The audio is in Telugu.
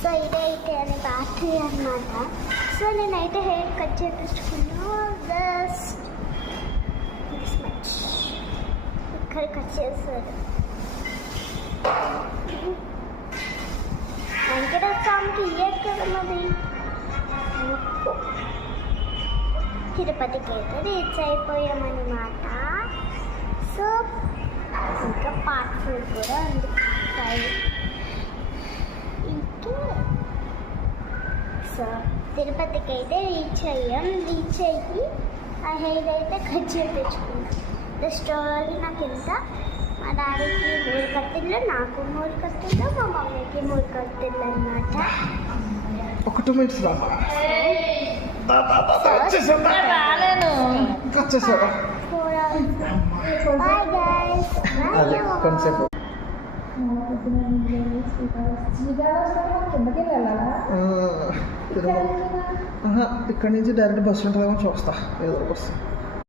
సో ఇదైతే అది బ్యాటరీ అన్నమాట. సో నేనైతే హెయిర్ కట్ చేయించుకున్నా. జస్ట్ దిస్ మచ్ ఇక్కడ కట్ చేస్తారు. వెంకటస్వామికి ఇయ్యరు కదా మరి. తిరుపతికి అయితే రీచ్ అయిపోయామన్నమాట. సో ఇంకా పార్ట్ 4 కూడా ఉంది. సో తిరుపతికి అయితే రీచ్ అయ్యి ఆ హెయిర్ అయితే కట్ చేయించుకున్నాం. ద స్టోరీ నాకు ఇంత మా డాడీకి 3 కత్తిళ్ళు, నాకు 3 కత్తిళ్ళు, మా మమ్మీకి 3 కత్తిళ్ళు అన్నమాట. ఒక 2 minutes రా. Bye guys. కొంచెం ఇక్కడ నుంచి డైరెక్ట్ బస్సు ఉంటుందేమో చూస్తా. ఏదో బస్సు